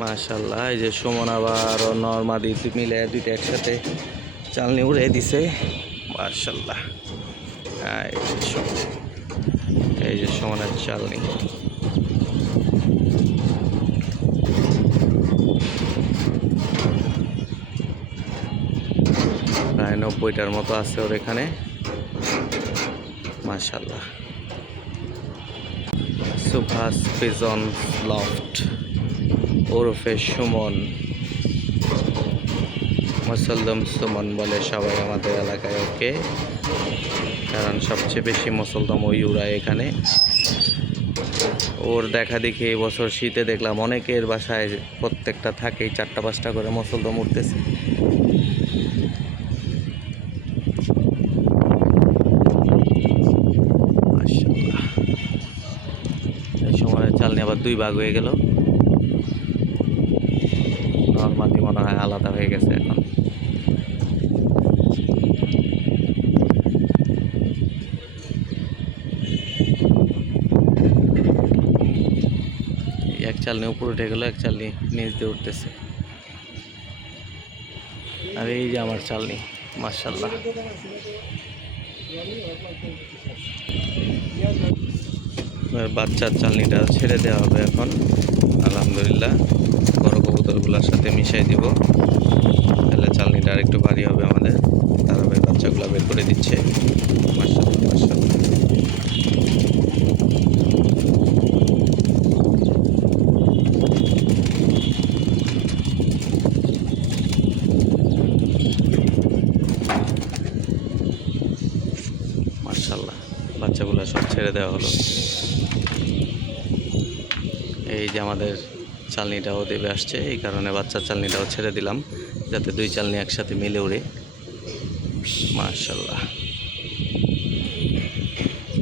মাশাল্লাহ এই যে সুমন আবার নর্মাদি মিলে দুইটা একসাথে চালনি উড়ে দিছে। মাশাল্লাহ এই যে সুমন, এই চালনি। প্রায় নব্বইটার মতো আছে ওর এখানে। মাশাল্লাহ সুভাষ পিজন লফট। ওরফে সুমন। মুসলদম সুমন বলে সবাই আমাদের এলাকায় ওকে। কারণ সবচেয়ে বেশি মুসলদম ওই উড়ায় এখানে। ওর দেখা দেখি এই বছর শীতে দেখলাম অনেকের বাসায় প্রত্যেকটা থাকেই, চারটা পাঁচটা করে মুসলদম উঠতেছে। এই সময় চালনি আবার দুই ভাগ হয়ে গেল নর্মালি মনে হয় আলাদা হয়ে গেছে এখন এই এক চালনি, উপরে উঠে গেল, এক চালনি নিচ দিয়ে উঠতেছে। আর এই যে আমার চালনি মার্শাল্লাহ বাচ্চার চালনিটা ছেড়ে দেওয়া হবে এখন। আলহামদুলিল্লাহ, বড় কবুতরগুলোর সাথে মিশিয়ে দিব। তাহলে চালনিটা আর একটু ভারী হবে আমাদের তারপরে বাচ্চাগুলো বের করে দিচ্ছে মার্শাল্লাহ মার্শাল্লাহ মার্শাল্লাহ বাচ্চাগুলো সব ছেড়ে দেওয়া হলো। এই যে আমাদের চালনিটাও দেবে আসছে, এই কারণে বাচ্চার চালনিটাও ছেড়ে দিলাম, যাতে দুই চালনি একসাথে মিলে উড়ে। মার্শাল্লাহ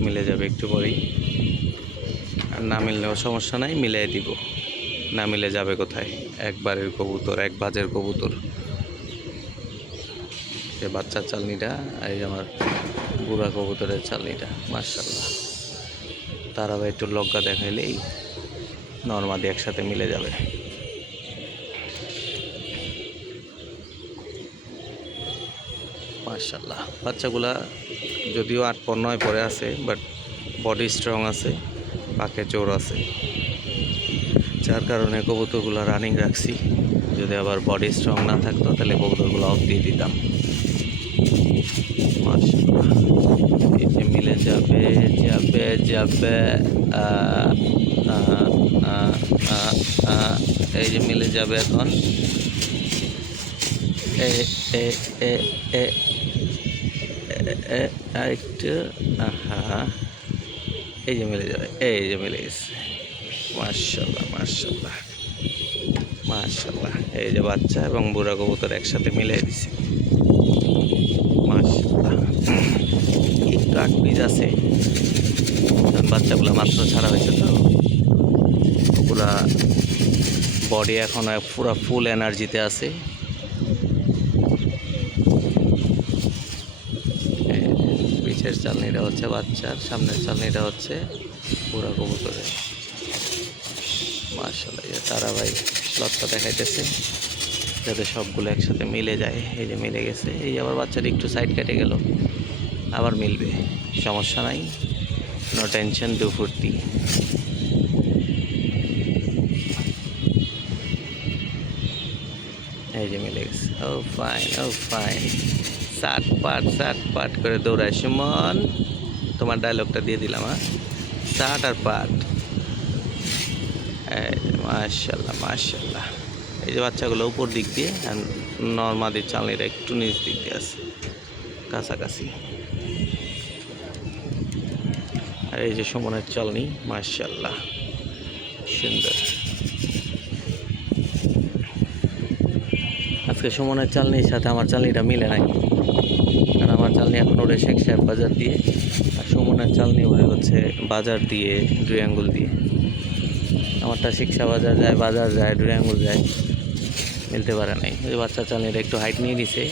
মিলে যাবে একটু পরেই। আর না মিললেও সমস্যা নাই মিলিয়ে দিব। না মিলে যাবে কোথায়? একবারের কবুতর, এক বাজের কবুতর। বাচ্চার চালনিটা, এই আমার বুড়া কবুতরের চালনিটা মার্শাল্লাহ তারা আবার একটু লজ্জা দেখাইলেই নর্মালি একসাথে মিলে যাবে। মার্শাল্লাহ বাচ্চাগুলা যদিও আট পর নয় পরে আছে বাট বডি স্ট্রং আছে, পাকে চোর আছে। যার কারণে কবুতরগুলো রানিং রাখছি। যদি আবার বডি স্ট্রং না থাকতো, তাহলে কবুতরগুলো অফ দিয়ে দিতাম। যে মিলে যাবে যাবে যাবে এই যে মিলে যাবে এখন। এ এ এ এ এ, এ, আরেকটু আহা এই যে মিলে যাবে এই যে মিলে গেছে। মার্শাল্লাহ মার্শাল্লাহ মার্শাল্লাহ এই যে বাচ্চা এবং বুড়া কবুতর একসাথে মিলিয়ে দিছে। একটু আকবিজ আছে। বাচ্চাগুলো মাত্র ছাড়া হয়েছে তো। ওগুলা বডি এখন পুরো ফুল এনার্জিতে আছে। পিছের চালনিটা হচ্ছে বাচ্চার, সামনের চালনিটা হচ্ছে পুরা কবুতরের। মার্শাল্লাহ এই তারা ভাই লতটা দেখাইতেছে। যাতে সবগুলো একসাথে মিলে যায়। এই যে মিলে গেছে। এই আবার বাচ্চাটা একটু সাইড কেটে গেল। আবার মিলবে। সমস্যা নাই। নো টেনশন দু ফুর্তি। এই যে মিলে গেছে। ও ফাইন ও ফাইন সাট পাট সাট পাট করে দৌড়ায়। সুমন, তোমার ডায়লগটা দিয়ে দিলাম হ্যাঁ? সাট আর পাট। মাশাল্লাহ মাশাল্লাহ এই যে বাচ্চাগুলো উপর দিক দিয়ে আর নর্মাদি চালনিটা একটু নিচ দিক দিয়ে আছে। কাছাকাছি। আর এই যে সুমনের চালনি মাশাল্লাহ সুন্দর। আজকে সুমনের চালনির সাথে আমার চালনিটা মিলে নাই, কারণ আমার চালনি এখন ওরে শেখ সাহেব বাজার দিয়ে, আর সুমনের চালনি ওরে হচ্ছে বাজার দিয়ে, দুই আঙ্গুল দিয়ে। আমারটা শিক্ষা বাজার যায় বাজার যায় ডুরে আঙ্গুল যায়, মিলতে পারে নাই। ওই বাচ্চা চালনির একটু হাইট নিয়ে নিছে,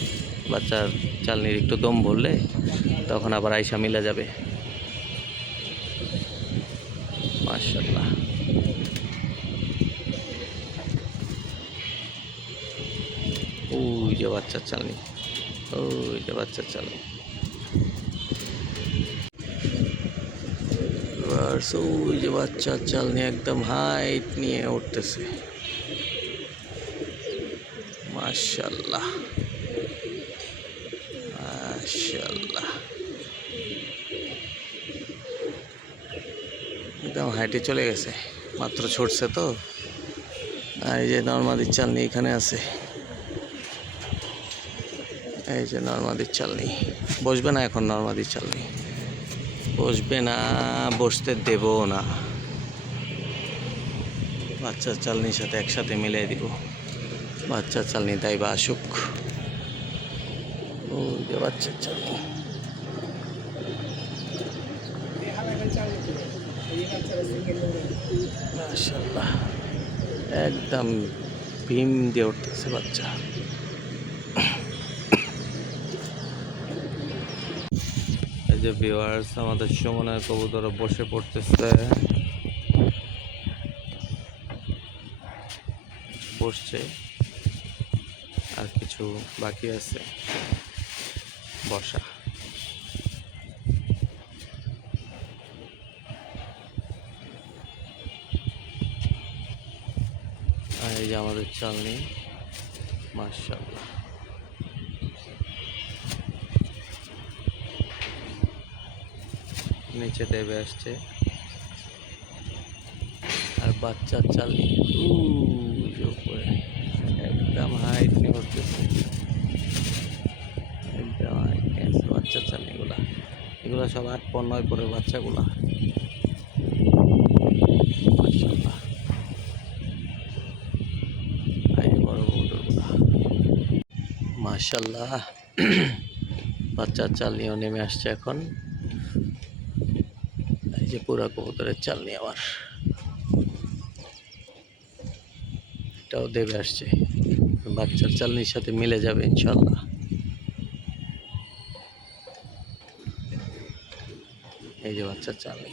বাচ্চার চালনির একটু দম ভরলে তখন আবার আইসা মিলে যাবে। माशा ओ जो बच्चा चल नहीं ओ जो बच्चा चल नहीं बच्चा एकदम हाइट नहीं है उठते से। माशाल्लाह। माशाल्लाह। একদম হাইটে চলে গেছে, মাত্র ছুটছে তো। আর এই যে নর্মাদির চালনি এখানে আছে। এই যে নর্মাদির চালনি। বসবে না এখন নর্মাদির চালনি? বসবে না, বসতে দেব না। বাচ্চার চালনির সাথে একসাথে মিলিয়ে দিব। বাচ্চার চালনি তাই বা আসুক। ও যে বাচ্চার চালনি। মাশাল্লাহ একদম ভীম দিয়ে উঠতেছে বাচ্চা। এই যে ভিউয়ার্স আমাদের সুমনের কবুতর বসে পড়তেছে। বসছে। আর কিছু বাকি আছে। বসা। আমাদের চালনি। মার্শাল্লাহ নিচে দেবে আসছে। আর বাচ্চার চালনি। উপরে। একদম হাইট নিয়ে উঠতেছে একদম বাচ্চার চালনিগুলা। এগুলো সব আট পর নয় পরের বাচ্চাগুলা। মাশাল্লাহ বাচ্চার চাল নিয়েও নেমে আসছে এখন। এই যে পুরা কবুতরের চাল নিয়ে আমার। এটাও দেবে আসছে। বাচ্চার চালনির সাথে মিলে যাবে ইনশাল্লাহ এই যে বাচ্চার চালনি।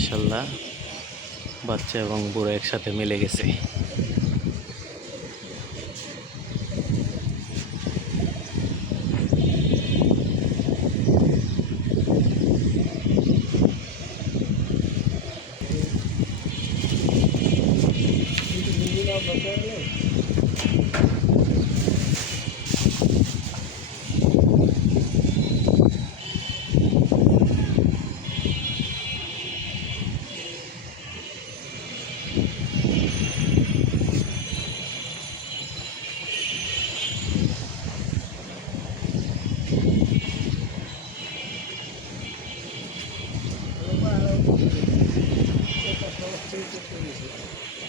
যে মাসাল্লাহ বাচ্চা এবং বুড়ো একসাথে মিলে গেছে। ちょっと変わっていっちゃってるんですよ。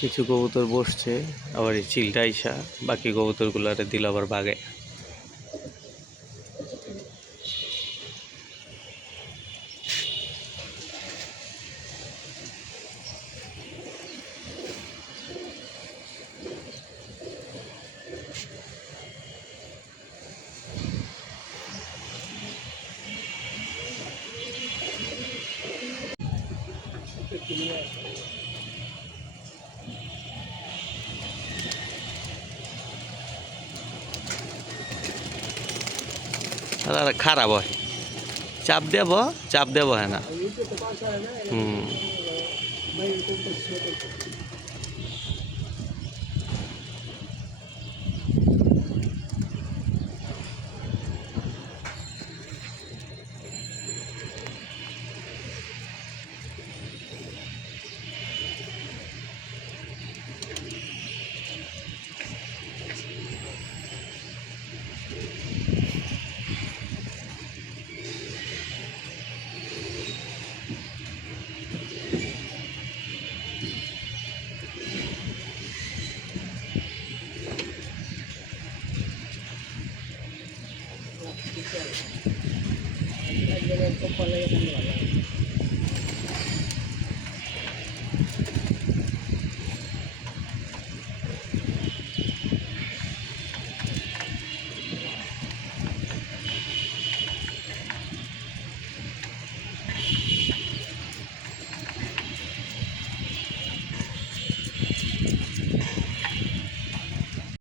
কিছু কবুতর বসছে আবার এই চিলটা আইসা বাকি কবুতরগুলারে দিল আবার বাগে। তাহলে খারাপ হয়। চাপ দেব চাপ দেব হ্যাঁ না। হুম। 来，我们来。